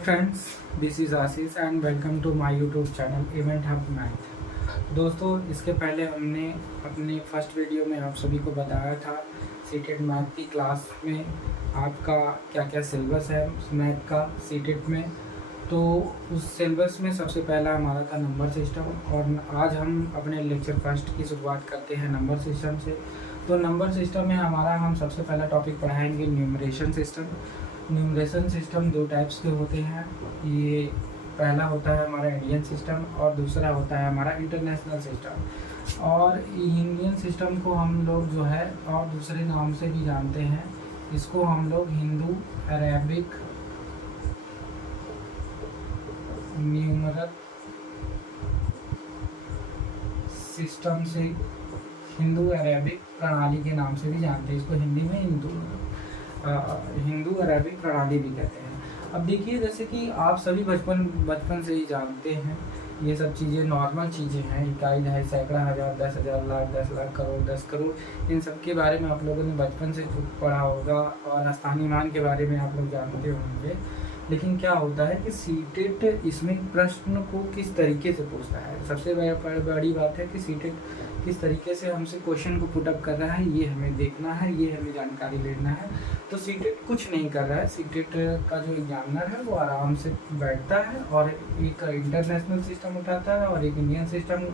Friends, this is Ashish and welcome to my YouTube channel event hub math. दोस्तों, इसके पहले हमने अपने फर्स्ट वीडियो में आप सभी को बताया था सीटेट मैथ की क्लास में आपका क्या क्या सिलेबस है मैथ का सीटेट में। तो उस सिलेबस में सबसे पहला हमारा था नंबर सिस्टम, और आज हम अपने लेक्चर फर्स्ट की शुरुआत करते हैं नंबर सिस्टम से। तो नंबर सिस्टम में हम सबसे पहला टॉपिक पढ़ाएंगे न्यूमरेशन सिस्टम। न्यूमरेशन सिस्टम दो टाइप्स के होते हैं। ये पहला होता है हमारा इंडियन सिस्टम और दूसरा होता है हमारा इंटरनेशनल सिस्टम। और इंडियन सिस्टम को हम लोग जो है और दूसरे नाम से भी जानते हैं, इसको हम लोग हिंदू अरेबिक न्यूमरल सिस्टम से, हिंदू अरेबिक प्रणाली के नाम से भी जानते हैं। इसको हिंदी में हिंदू अरेबिक प्रणाली भी कहते हैं। अब देखिए, जैसे कि आप सभी बचपन से ही जानते हैं, ये सब चीज़ें नॉर्मल चीज़ें हैं। इकाई, दहाई, सैकड़ा, हज़ार, 10,000, लाख, 10 लाख, करोड़, 10 करोड़, इन सब के बारे में आप लोगों ने बचपन से पढ़ा होगा और स्थानीय मान के बारे में आप लोग जानते होंगे। लेकिन क्या होता है कि सीटेट इसमें प्रश्न को किस तरीके से पूछता है। सबसे बड़ी बात है कि सीटेट किस तरीके से हमसे क्वेश्चन को पुटअप कर रहा है, ये हमें देखना है, ये हमें जानकारी लेना है। तो सीटेट कुछ नहीं कर रहा है। सीटेट का जो एग्जामिनर है वो आराम से बैठता है और एक इंटरनेशनल सिस्टम उठाता है और एक इंडियन सिस्टम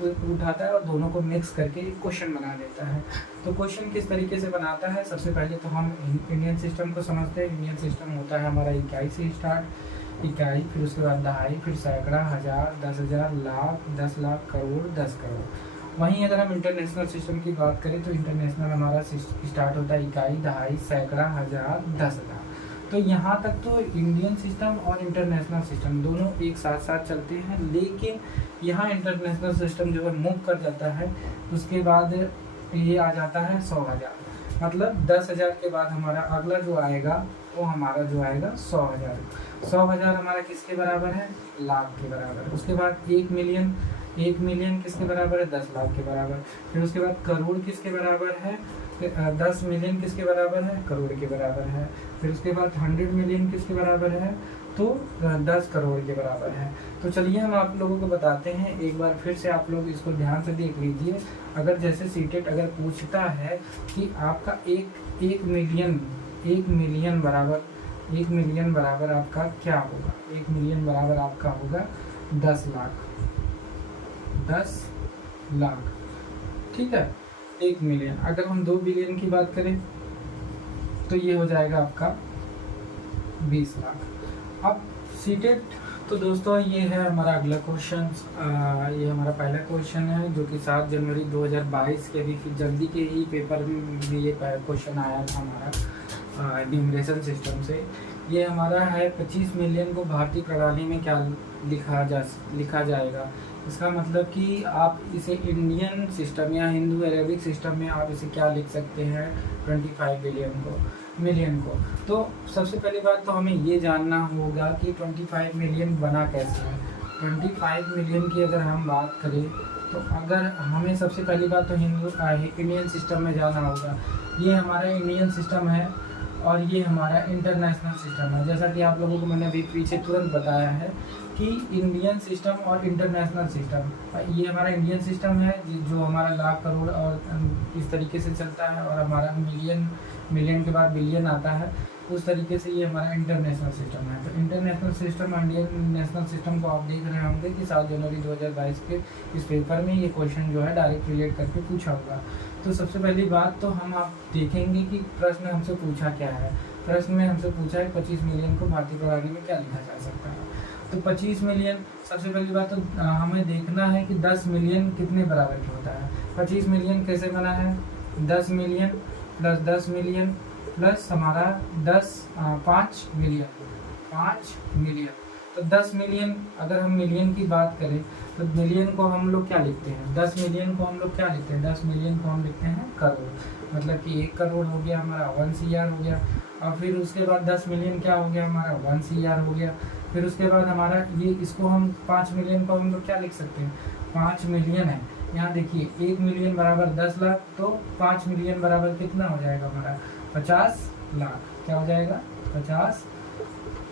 उठाता है और दोनों को मिक्स करके एक क्वेश्चन बना देता है। तो क्वेश्चन किस तरीके से बनाता है, सबसे पहले तो हम इंडियन सिस्टम को समझते हैं। इंडियन सिस्टम होता है हमारा इकाई से स्टार्ट, इकाई, फिर उसके बाद दहाई, फिर सैकड़ा, हज़ार, 10,000, लाख, 10 लाख, करोड़, 10 करोड़। वहीं अगर हम इंटरनेशनल सिस्टम की बात करें तो इंटरनेशनल हमारा स्टार्ट होता है इकाई, दहाई, सैकड़ा, हज़ार, 10,000। तो यहाँ तक तो इंडियन सिस्टम और इंटरनेशनल सिस्टम दोनों एक साथ साथ चलते हैं। लेकिन यहाँ इंटरनेशनल सिस्टम जो है मूव कर जाता है, उसके बाद ये आ जाता है 100,000। मतलब 10,000 के बाद हमारा अगला जो आएगा वो हमारा जो आएगा 100,000। 100,000 हमारा किसके बराबर है? लाख के बराबर। उसके बाद 1 मिलियन, 1 मिलियन किसके बराबर है? 10 लाख के बराबर। फिर उसके बाद करोड़ किसके बराबर है? 10 मिलियन किसके बराबर है? करोड़ के बराबर है। फिर उसके बाद 100 मिलियन किसके बराबर है? तो 10 करोड़ के बराबर है। तो चलिए हम आप लोगों को बताते हैं, एक बार फिर से आप लोग इसको ध्यान से देख लीजिए। अगर जैसे सीटेट अगर पूछता है कि आपका एक मिलियन बराबर आपका क्या होगा? 1 मिलियन बराबर आपका होगा 10 लाख। 10 लाख, ठीक है। 1 मिलियन। अगर हम 2 बिलियन की बात करें तो ये हो जाएगा आपका 20 लाख। अब सीटेट, तो दोस्तों ये है हमारा अगला क्वेश्चन। ये हमारा पहला क्वेश्चन है जो कि 7 जनवरी 2022 के भी जल्दी के ही पेपर में ये क्वेश्चन आया था हमारा न्यूमरेशन सिस्टम से। ये हमारा है 25 मिलियन को भारतीय प्रणाली में क्या लिखा जाएगा। इसका मतलब कि आप इसे इंडियन सिस्टम या हिंदू अरेबिक सिस्टम में आप इसे क्या लिख सकते हैं? 25 मिलियन को। तो सबसे पहली बात तो हमें ये जानना होगा कि 25 मिलियन बना कैसे है। 25 मिलियन की अगर हम बात करें तो अगर हमें सबसे पहली बात तो इंडियन सिस्टम में जाना होगा। ये हमारा इंडियन सिस्टम है और ये हमारा इंटरनेशनल सिस्टम है। जैसा कि आप लोगों को मैंने अभी पीछे तुरंत बताया है कि इंडियन सिस्टम और इंटरनेशनल सिस्टम, ये हमारा इंडियन सिस्टम है जो हमारा लाख, करोड़ और इस तरीके से चलता है, और हमारा मिलियन के बाद बिलियन आता है। उस तरीके से ये हमारा इंटरनेशनल सिस्टम है। तो इंटरनेशनल सिस्टम और इंडियन नेशनल सिस्टम को आप देख रहे होंगे कि 7 जनवरी 2022 के इस पेपर में ये क्वेश्चन जो है डायरेक्ट रिलेट करके पूछा होगा। तो सबसे पहली बात तो हम आप देखेंगे कि प्रश्न हमसे पूछा क्या है। प्रश्न में हमसे पूछा है 25 मिलियन को भारतीय प्रणाली में क्या लिखा जा सकता है। तो 25 मिलियन, सबसे पहली बात तो हमें देखना है कि 10 मिलियन कितने बराबर का होता है। 25 मिलियन कैसे बना है? 10 मिलियन प्लस 10 मिलियन प्लस हमारा 5 मिलियन। तो 10 मिलियन, अगर हम मिलियन की बात करें तो मिलियन को हम लोग क्या लिखते हैं? 10 मिलियन को हम लोग क्या लिखते हैं? 10 मिलियन को हम लिखते हैं करोड़। मतलब कि 1 करोड़ हो गया हमारा 1 CR हो गया। और फिर उसके बाद 10 मिलियन क्या हो गया हमारा? 1 CR हो गया। फिर उसके बाद हमारा ये, इसको हम 5 मिलियन को हम लोग क्या लिख सकते हैं? 5 मिलियन है। यहाँ देखिए 1 मिलियन बराबर 10 लाख, तो 5 मिलियन बराबर कितना हो जाएगा हमारा? 50 लाख। क्या हो जाएगा?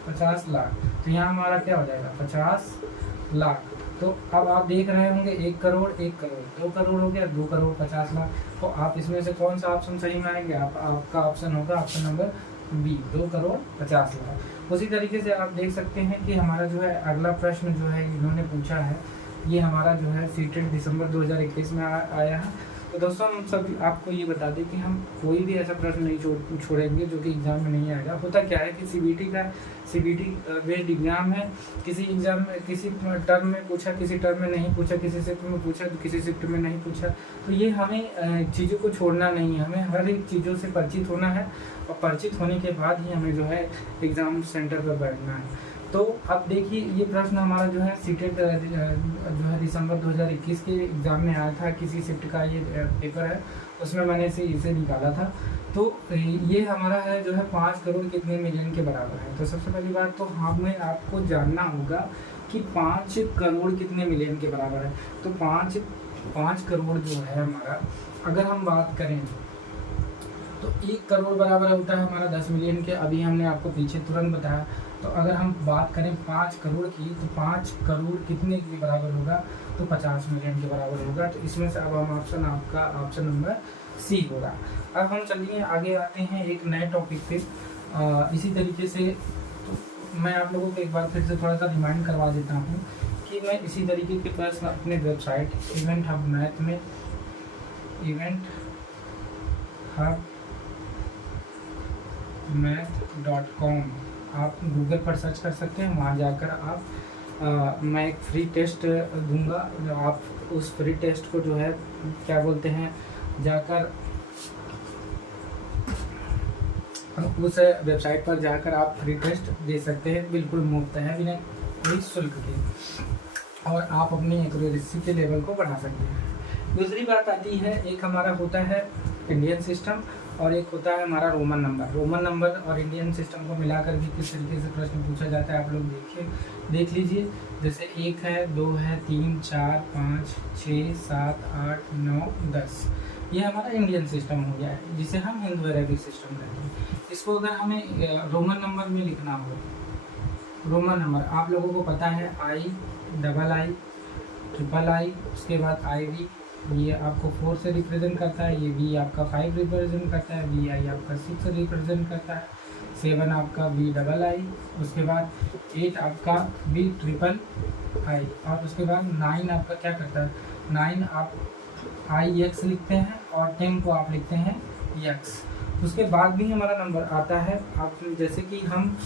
50 लाख। तो यहाँ हमारा क्या हो जाएगा 50 लाख। तो अब आप देख रहे होंगे 1 करोड़ 1 करोड़ 2 करोड़ हो गया, 2 करोड़ 50 लाख। तो आप इसमें से कौन सा ऑप्शन सही में आएंगे? आपका ऑप्शन होगा option number B, 2 crore 50 lakh. उसी तरीके से आप देख सकते हैं कि हमारा जो है अगला प्रश्न जो है इन्होंने पूछा है, ये हमारा जो है सीटेट दिसंबर 2021 में आया है। तो दोस्तों हम सब आपको ये बता दें कि हम कोई भी ऐसा प्रश्न नहीं छोड़ेंगे जो कि एग्ज़ाम में नहीं आएगा। होता क्या है कि सीबीटी बेस्ड एग्ज़ाम है, किसी एग्ज़ाम में किसी टर्म में पूछा, किसी टर्म में नहीं पूछा, किसी शिफ्ट में पूछा तो किसी शिफ्ट में नहीं पूछा। तो ये हमें चीज़ों को छोड़ना नहीं है, हमें हर एक चीज़ों से परिचित होना है और परिचित होने के बाद ही हमें जो है एग्ज़ाम सेंटर पर बैठना है। तो अब देखिए ये प्रश्न हमारा जो है सीटेट जो है दिसंबर 2021 के एग्ज़ाम में आया था, किसी शिफ्ट का ये पेपर है, उसमें मैंने इसे निकाला था। तो ये हमारा है जो है 5 करोड़ कितने मिलियन के बराबर है। तो सबसे पहली बात तो हमें आपको जानना होगा कि 5 करोड़ कितने मिलियन के बराबर है। तो 5 करोड़ जो है हमारा, अगर हम बात करें तो 1 करोड़ बराबर होता है हमारा 10 मिलियन के, अभी हमने आपको पीछे तुरंत बताया। तो अगर हम बात करें 5 करोड़ की, तो 5 करोड़ कितने के बराबर होगा? तो 50 मिलियन के बराबर होगा। तो इसमें से अब हम आपका ऑप्शन नंबर सी होगा। अब हम चलिए आगे आते हैं एक नए टॉपिक पे। इसी तरीके से तो मैं आप लोगों को एक बार फिर से थोड़ा सा रिमाइंड करवा देता हूँ कि मैं इसी तरीके के प्रश्न अपने वेबसाइट इवेंट हब मैथ में event-hub-math.com आप गूगल पर सर्च कर सकते हैं। वहाँ जाकर आप मैं एक फ्री टेस्ट दूंगा, आप उस फ्री टेस्ट को जो है क्या बोलते हैं, जाकर उस वेबसाइट पर जाकर आप फ्री टेस्ट दे सकते हैं, बिल्कुल मुफ्त है, बिना कोई शुल्क के, और आप अपनी एक्यूरेसी के लेवल को बढ़ा सकते हैं। दूसरी बात आती है, एक हमारा होता है इंडियन सिस्टम और एक होता है हमारा रोमन नंबर और इंडियन सिस्टम को मिलाकर भी किस तरीके से प्रश्न पूछा जाता है आप लोग देख लीजिए। जैसे 1 है, 2 है, 3, 4, 5, 6, 7, 8, 9, 10, ये हमारा इंडियन सिस्टम हो गया है, जिसे हम हिंदू अरेबिक सिस्टम कहते हैं। इसको अगर हमें रोमन नंबर में लिखना हो, रोमन नंबर आप लोगों को पता है I, II, उसके बाद IV, ये आपको 4 से रिप्रेजेंट करता है, ये V आपका 5 रिप्रेजेंट करता है, VI आपका 6 रिप्रेजेंट करता है, 7 आपका VII, उसके बाद 8 आपका VIII, और उसके बाद 9 आपका क्या करता है, 9 आप IX लिखते हैं और 10 को आप लिखते हैं X। उसके बाद भी हमारा नंबर आता है, आप जैसे कि हम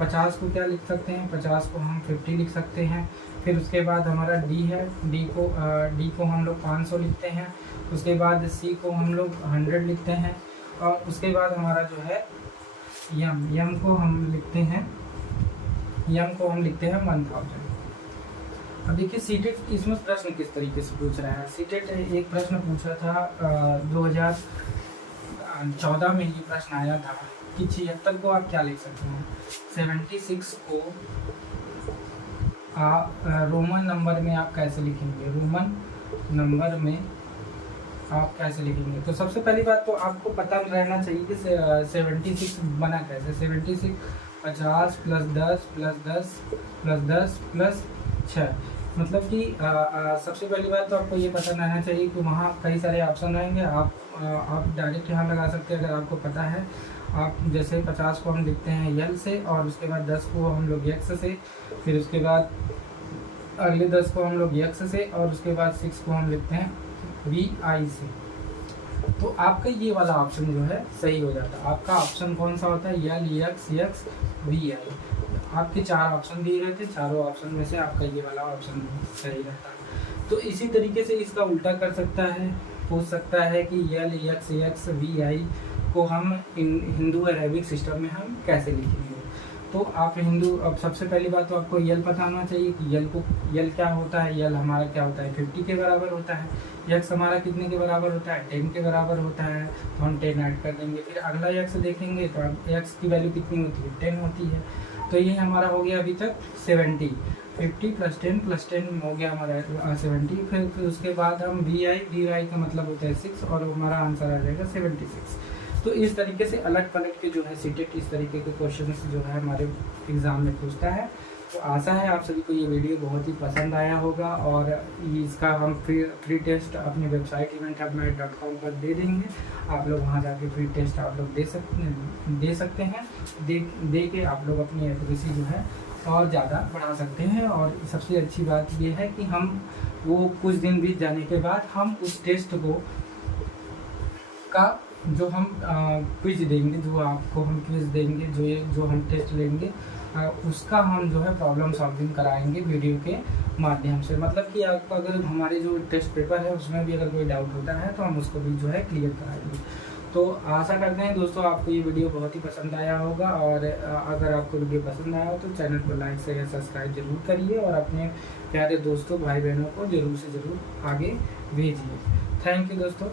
50 को क्या लिख सकते हैं, 50 को हम 50 लिख सकते हैं। फिर उसके बाद हमारा D है, D को हम लोग 500 लिखते हैं। उसके बाद C को हम लोग 100 लिखते हैं, और उसके बाद हमारा जो है यम को हम लिखते हैं 1000। अब देखिए सीटेट इसमें प्रश्न किस तरीके से पूछ रहा है। सीटेट एक प्रश्न पूछा था 2014 में ये प्रश्न आया था कि 76 को आप क्या लिख सकते हैं, 76 को रोमन नंबर में आप कैसे लिखेंगे, तो सबसे पहली बात तो आपको पता रहना चाहिए कि 76 बना कैसे। 76 50 + 10 + 10 + 10 + 6, मतलब कि सबसे पहली बात तो आपको ये पता रहना चाहिए कि वहाँ कई सारे ऑप्शन रहेंगे। आप डायरेक्ट यहाँ लगा सकते हैं अगर आपको पता है। आप जैसे 50 को हम लिखते हैं L से, और उसके बाद 10 को हम लोग X से, फिर उसके बाद अगले 10 को हम लोग X से, और उसके बाद 6 को हम लिखते हैं VI से। तो आपका ये वाला ऑप्शन जो है सही हो जाता है। आपका ऑप्शन कौन सा होता है, L, X, X, VI। आपके 4 ऑप्शन दिए गए थे, चारों ऑप्शन में से आपका ये वाला ऑप्शन सही रहता है। तो इसी तरीके से इसका उल्टा कर सकता है, पूछ सकता है कि L, X, X, VI को हम हिंदू अरेबिक सिस्टम में हम कैसे लिखेंगे। तो आप अब सबसे पहली बात तो आपको यल पता होना चाहिए कि यल क्या होता है। यल हमारा क्या होता है, 50 के बराबर होता है। यक्स हमारा कितने के बराबर होता है, 10 के बराबर होता है, तो हम 10 ऐड कर देंगे। फिर अगला यक्स देखेंगे तो यक्स की वैल्यू कितनी होती है, 10 होती है। तो ये हमारा हो गया अभी तक 70, 50 + 10 + 10 हो गया हमारा 70। फिर उसके बाद हम VI का मतलब होता है 6, और हमारा आंसर आ जाएगा 76। तो इस तरीके से अलग पलट के जो है सीटेट इस तरीके के क्वेश्चन जो है हमारे एग्ज़ाम में पूछता है। तो आशा है आप सभी को ये वीडियो बहुत ही पसंद आया होगा, और इसका हम फ्री टेस्ट अपनी वेबसाइट eventhubmed.com पर दे देंगे। आप लोग वहाँ जाके फ्री टेस्ट आप लोग दे सकते हैं। दे के आप लोग अपनी एक्यूरेसी जो है और ज़्यादा बढ़ा सकते हैं। और सबसे अच्छी बात ये है कि हम वो कुछ दिन बीत जाने के बाद हम उस टेस्ट को का जो हम क्विज देंगे, जो आपको हम क्विज देंगे, जो हम टेस्ट लेंगे, उसका हम जो है प्रॉब्लम सॉल्विंग कराएंगे वीडियो के माध्यम से। मतलब कि आपको अगर हमारे जो टेस्ट पेपर है उसमें भी अगर कोई डाउट होता है तो हम उसको भी जो है क्लियर कराएंगे। तो आशा करते हैं दोस्तों आपको ये वीडियो बहुत ही पसंद आया होगा, और अगर आपको वीडियो पसंद आया हो तो चैनल को लाइक शेयर सब्सक्राइब जरूर करिए, और अपने प्यारे दोस्तों भाई बहनों को ज़रूर से ज़रूर आगे भेजिए। थैंक यू दोस्तों।